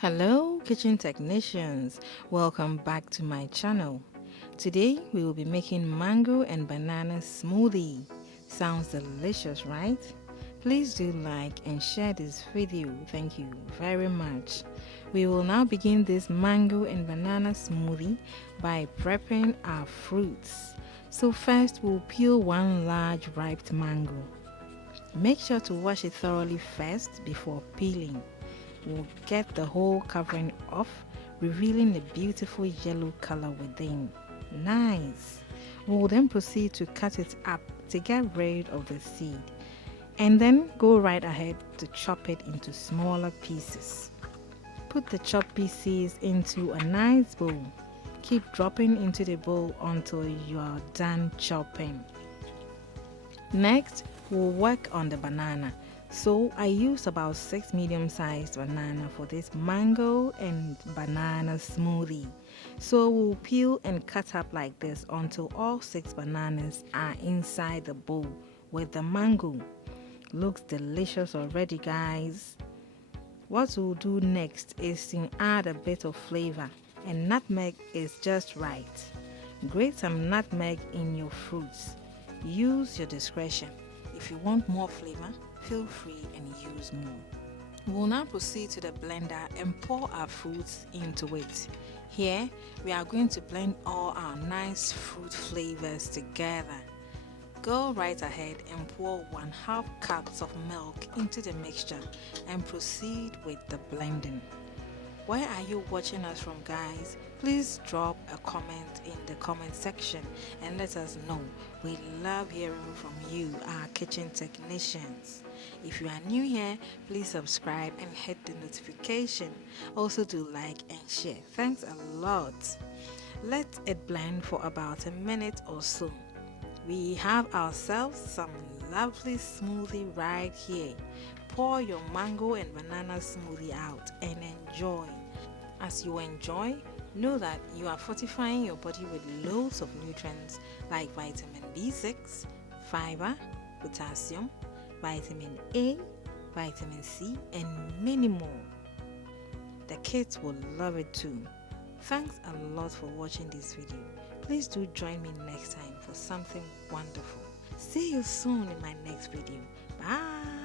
Hello kitchen technicians, welcome back to my channel. Today we will be making mango and banana smoothie. Sounds delicious, right? Please do like and share this video. Thank you very much. We will now begin this mango and banana smoothie by prepping our fruits. So first we'll peel one large ripe mango. Make sure to wash it thoroughly first before peeling. We'll get the whole covering off, revealing the beautiful yellow color within. Nice! We'll then proceed to cut it up to get rid of the seed, and then go right ahead to chop it into smaller pieces. Put the chopped pieces into a nice bowl. Keep dropping into the bowl until you are done chopping. Next, we'll work on the banana. So I used about 6 medium-sized banana for this mango and banana smoothie. So we'll peel and cut up like this until all 6 bananas are inside the bowl with the mango. Looks delicious already, guys. What we'll do next is to add a bit of flavor, and nutmeg is just right. Grate some nutmeg in your fruits. Use your discretion. If you want more flavor, feel free and use more. We'll now proceed to the blender and pour our fruits into it. Here, we are going to blend all our nice fruit flavors together. Go right ahead and pour 1/2 cups of milk into the mixture and proceed with the blending. Where are you watching us from, guys? Please drop a comment in the comment section and let us know. We love hearing from you, our kitchen technicians. If you are new here, please subscribe and hit the notification. Also do like and share. Thanks a lot. Let it blend for about a minute or so. We have ourselves some lovely smoothie right here. Pour your mango and banana smoothie out and enjoy. As you enjoy, know that you are fortifying your body with loads of nutrients like vitamin B6, fiber, potassium, vitamin A, vitamin C, and many more. The kids will love it too. Thanks a lot for watching this video. Please do join me next time for something wonderful. See you soon in my next video. Bye!